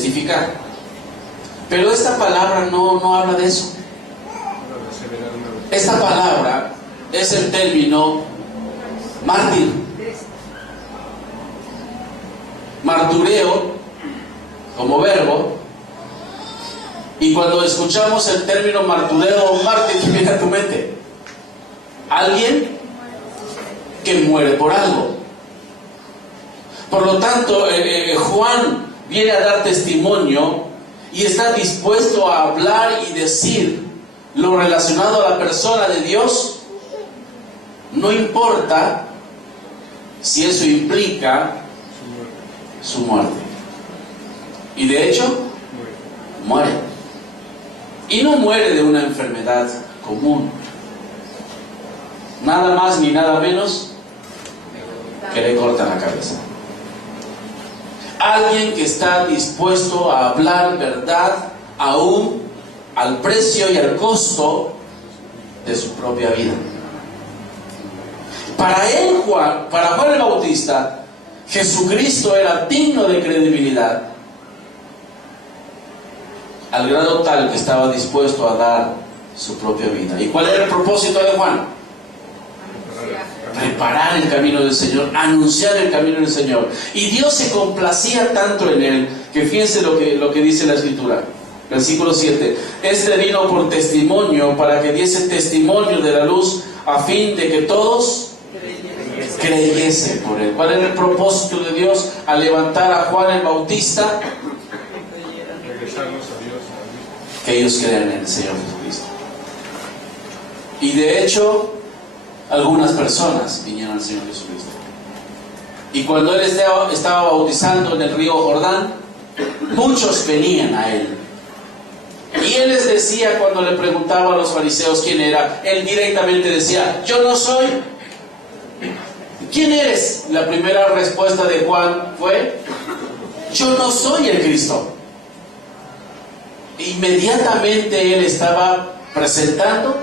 testificar. Pero esta palabra no habla de eso. Esta palabra es el término mártir. Martureo como verbo. Y cuando escuchamos el término martureo o mártir, ¿qué viene a tu mente? Alguien que muere por algo. Por lo tanto, Juan viene a dar testimonio y está dispuesto a hablar y decir lo relacionado a la persona de Dios, no importa si eso implica su muerte. Y de hecho, muere. Y no muere de una enfermedad común. Nada más ni nada menos que le cortan la cabeza. Alguien que está dispuesto a hablar verdad aún al precio y al costo de su propia vida. Para Juan el Bautista, Jesucristo era digno de credibilidad, al grado tal que estaba dispuesto a dar su propia vida. ¿Y cuál era el propósito de Juan? Preparar el camino del Señor, anunciar el camino del Señor. Y Dios se complacía tanto en él, que fíjense lo que dice la Escritura. Versículo 7. Este vino por testimonio, para que diese testimonio de la luz, a fin de que todos creyesen por él. ¿Cuál era el propósito de Dios al levantar a Juan el Bautista? Que ellos crean en el Señor Jesucristo. Y de hecho, algunas personas vinieron al Señor Jesucristo. Y cuando él estaba bautizando en el río Jordán, muchos venían a él. Y él les decía, cuando le preguntaba a los fariseos quién era, él directamente decía: yo no soy. ¿Quién eres? La primera respuesta de Juan fue: yo no soy el Cristo. Inmediatamente él estaba presentando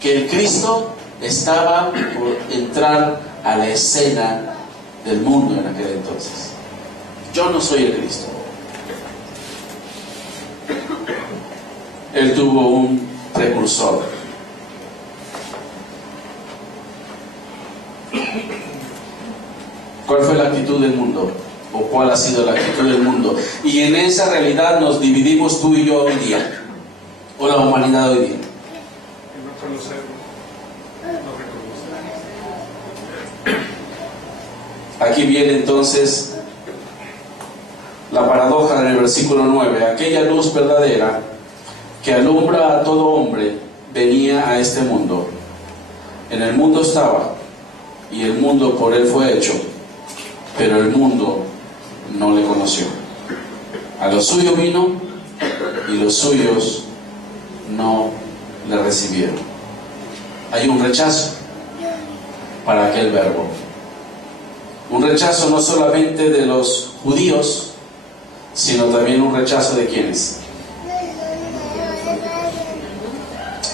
que el Cristo estaba por entrar a la escena del mundo en aquel entonces. Yo no soy el Cristo. Él tuvo un precursor. ¿Cuál fue la actitud del mundo? ¿O cuál ha sido la actitud del mundo? Y en esa realidad nos dividimos tú y yo hoy día, o la humanidad hoy día. Aquí viene entonces la paradoja del versículo 9. Aquella luz verdadera que alumbra a todo hombre venía a este mundo. En el mundo estaba, y el mundo por él fue hecho, pero el mundo no le conoció. A lo suyo vino, y los suyos no le recibieron. Hay un rechazo para aquel verbo. Un rechazo no solamente de los judíos, sino también un rechazo de ¿quiénes?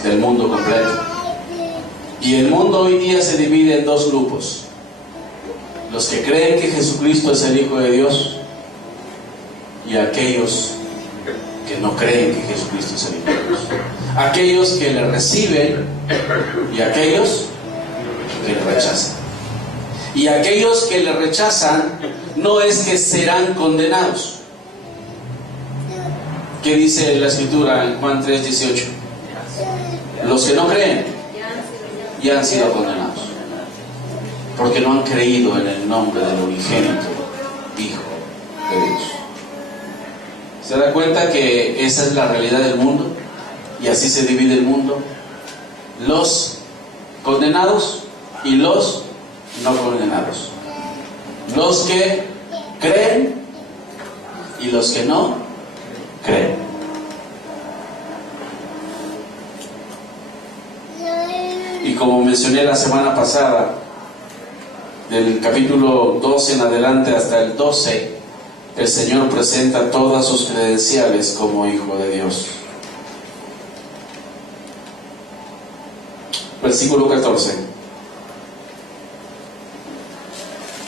Del mundo completo. Y el mundo hoy día se divide en dos grupos: los que creen que Jesucristo es el Hijo de Dios, y aquellos que no creen que Jesucristo es el Hijo de Dios. Aquellos que le reciben y aquellos que le rechazan. Y aquellos que le rechazan, no es que serán condenados. ¿Qué dice la Escritura en Juan 3:18? Los que no creen ya han sido condenados, porque no han creído en el nombre del unigénito Hijo de Dios. ¿Se da cuenta que esa es la realidad del mundo? Y así se divide el mundo: los condenados y los no condenados, los que creen y los que no creen. Y como mencioné la semana pasada, del capítulo 12 en adelante hasta el 12, el Señor presenta todas sus credenciales como Hijo de Dios. Versículo 14.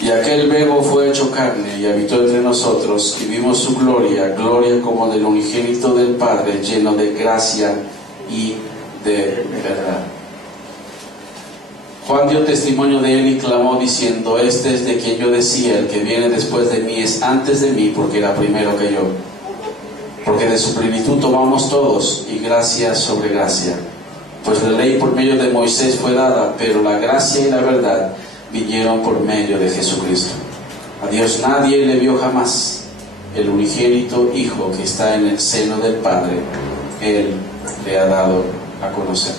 Y aquel Verbo fue hecho carne y habitó entre nosotros, y vimos su gloria, gloria como del unigénito del Padre, lleno de gracia y de verdad. Juan dio testimonio de él y clamó diciendo: este es de quien yo decía, el que viene después de mí es antes de mí, porque era primero que yo. Porque de su plenitud tomamos todos, y gracia sobre gracia. Pues la ley por medio de Moisés fue dada, pero la gracia y la verdad vinieron por medio de Jesucristo. A Dios nadie le vio jamás. El unigénito Hijo que está en el seno del Padre, Él le ha dado a conocer.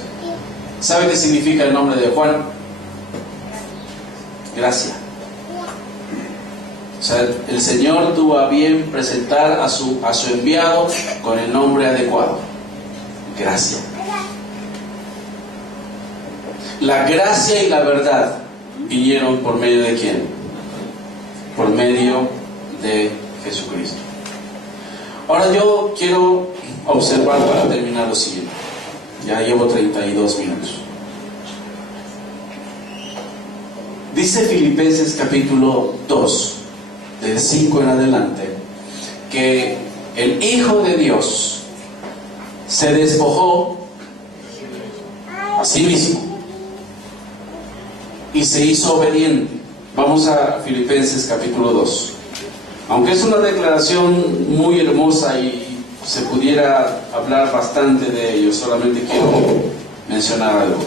¿Sabe qué significa el nombre de Juan? Gracia. O sea, el Señor tuvo a bien presentar a su enviado con el nombre adecuado. Gracia. La gracia y la verdad vinieron por medio de ¿quién? Por medio de Jesucristo. Ahora yo quiero observar para terminar lo siguiente. Ya llevo 32 minutos. Dice Filipenses capítulo 2, del 5 en adelante, que el Hijo de Dios se despojó a sí mismo y se hizo obediente. Vamos a Filipenses capítulo 2. Aunque es una declaración muy hermosa y se pudiera hablar bastante de ello, solamente quiero mencionar algo.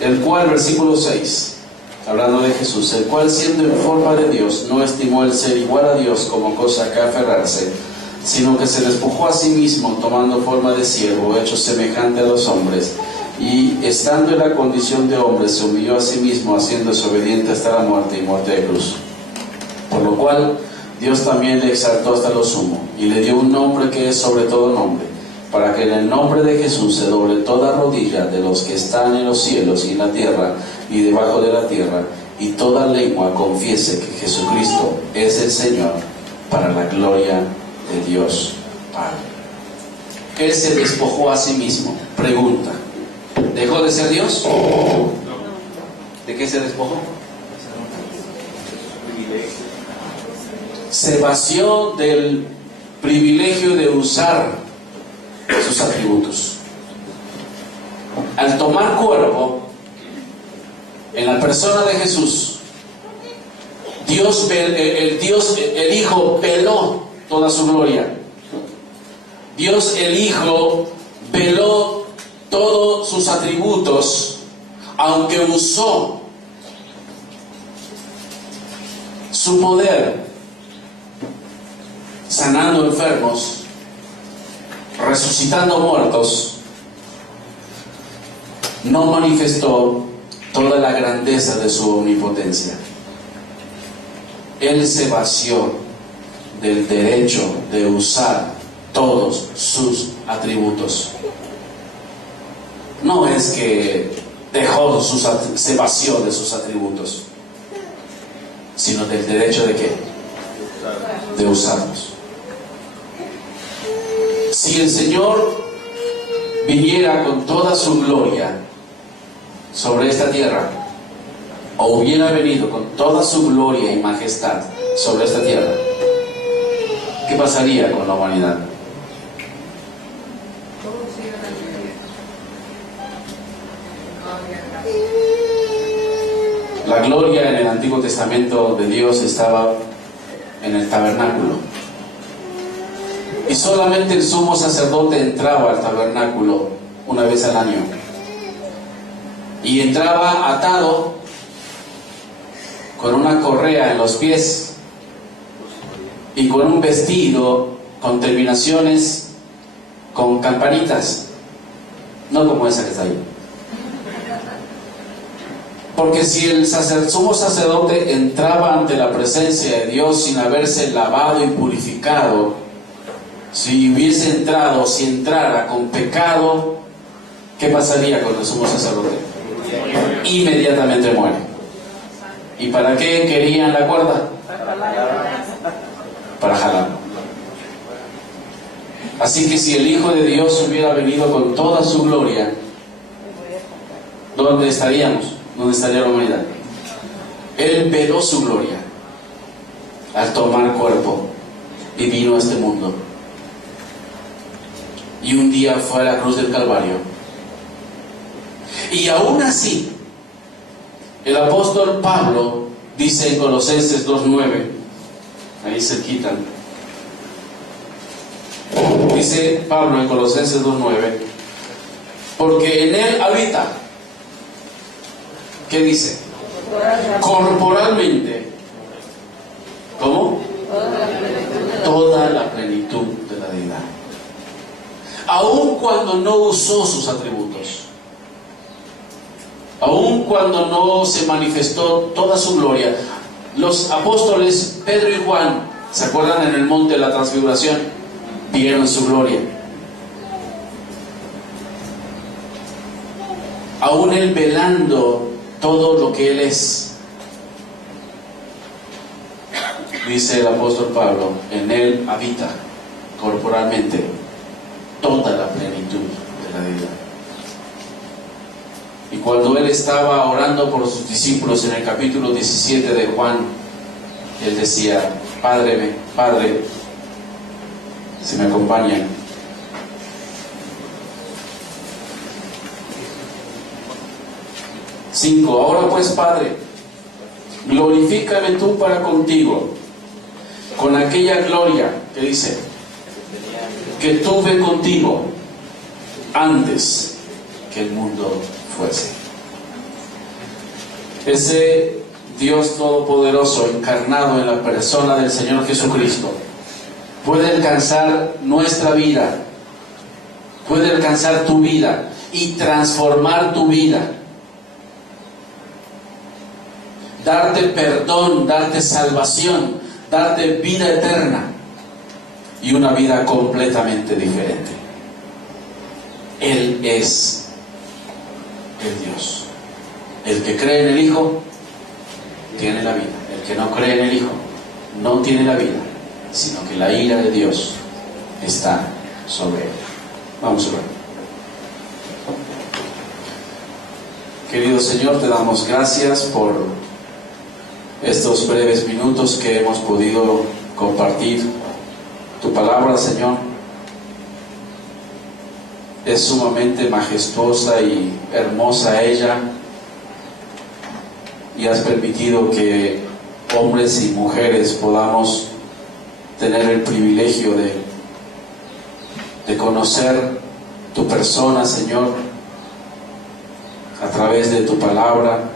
El cual, versículo 6, hablando de Jesús, el cual siendo en forma de Dios, no estimó el ser igual a Dios como cosa a que aferrarse, sino que se despojó a sí mismo, tomando forma de siervo, hecho semejante a los hombres, y estando en la condición de hombre, se humilló a sí mismo, haciéndose obediente hasta la muerte y muerte de cruz. Por lo cual Dios también le exaltó hasta lo sumo, y le dio un nombre que es sobre todo nombre, para que en el nombre de Jesús se doble toda rodilla de los que están en los cielos y en la tierra y debajo de la tierra, y toda lengua confiese que Jesucristo es el Señor, para la gloria de Dios Padre. Él se despojó a sí mismo. Pregunta: ¿dejó de ser Dios? ¿De qué se despojó? Se vació del privilegio de usar sus atributos. Al tomar cuerpo en la persona de Jesús, el Hijo peló toda su gloria. Dios el Hijo peló todos sus atributos, aunque usó su poder sanando enfermos, resucitando muertos, no manifestó toda la grandeza de su omnipotencia. Él se vació del derecho de usar todos sus atributos. No es que se vació de sus atributos, sino del derecho de ¿qué? De usarlos. Si el Señor viniera con toda su gloria sobre esta tierra, o hubiera venido con toda su gloria y majestad sobre esta tierra, ¿qué pasaría con la humanidad? La gloria en el Antiguo Testamento de Dios estaba en el tabernáculo, y solamente el sumo sacerdote entraba al tabernáculo una vez al año, y entraba atado con una correa en los pies y con un vestido con terminaciones con campanitas, no como esa que está ahí. Porque si el sumo sacerdote entraba ante la presencia de Dios sin haberse lavado y purificado, si hubiese entrado, si entrara con pecado, ¿qué pasaría con el sumo sacerdote? Inmediatamente muere. ¿Y para qué querían la cuerda? Para jalarlo. Así que si el Hijo de Dios hubiera venido con toda su gloria, ¿dónde estaríamos? ¿Dónde estaría la humanidad? Él veló su gloria al tomar cuerpo y vino a este mundo. Y un día fue a la cruz del Calvario. Y aún así, el apóstol Pablo dice en Colosenses 2:9, ahí se quitan. Dice Pablo en Colosenses 2:9, porque en él habita, ¿qué dice? Corporalmente, ¿cómo? Toda la plenitud de la deidad. Aun cuando no usó sus atributos, aun cuando no se manifestó toda su gloria, los apóstoles Pedro y Juan, ¿se acuerdan en el monte de la transfiguración? Vieron su gloria. Aún él velando todo lo que él es, dice el apóstol Pablo, en él habita corporalmente toda la plenitud de la deidad. Y cuando él estaba orando por sus discípulos en el capítulo 17 de Juan, él decía, Padre, si me acompañan. Ahora pues, Padre, glorifícame tú para contigo, con aquella gloria que dice, que tuve contigo antes que el mundo fuese. Ese Dios Todopoderoso encarnado en la persona del Señor Jesucristo puede alcanzar nuestra vida, puede alcanzar tu vida y transformar tu vida, darte perdón, darte salvación, darte vida eterna y una vida completamente diferente. Él es el Dios. El que cree en el Hijo tiene la vida. El que no cree en el Hijo no tiene la vida, sino que la ira de Dios está sobre él. Vamos a ver. Querido Señor, te damos gracias por estos breves minutos que hemos podido compartir tu palabra, Señor. Es sumamente majestuosa y hermosa ella, y has permitido que hombres y mujeres podamos tener el privilegio de conocer tu persona, Señor, a través de tu palabra,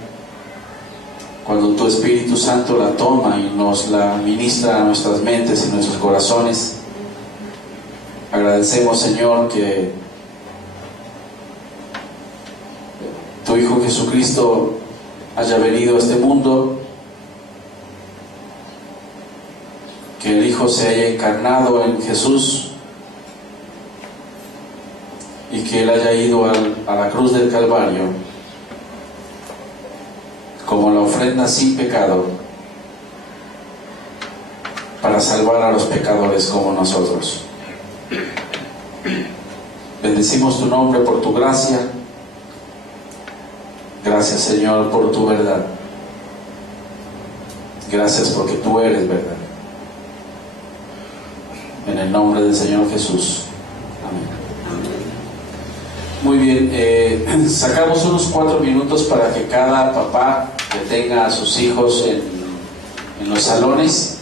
cuando tu Espíritu Santo la toma y nos la ministra a nuestras mentes y nuestros corazones. Agradecemos, Señor, que tu Hijo Jesucristo haya venido a este mundo, que el Hijo se haya encarnado en Jesús y que Él haya ido a la cruz del Calvario como la ofrenda sin pecado para salvar a los pecadores como nosotros. Bendecimos tu nombre por tu gracia. Gracias, Señor, por tu verdad. Gracias porque tú eres verdad. En el nombre del Señor Jesús. Amén. Muy bien, sacamos unos 4 minutos para que cada papá que tenga a sus hijos en los salones,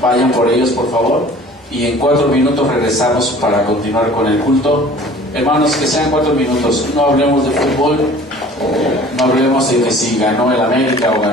vayan por ellos, por favor, y en 4 minutos regresamos para continuar con el culto. Hermanos, que sean 4 minutos, no hablemos de fútbol, no hablemos de que si ganó el América o ganó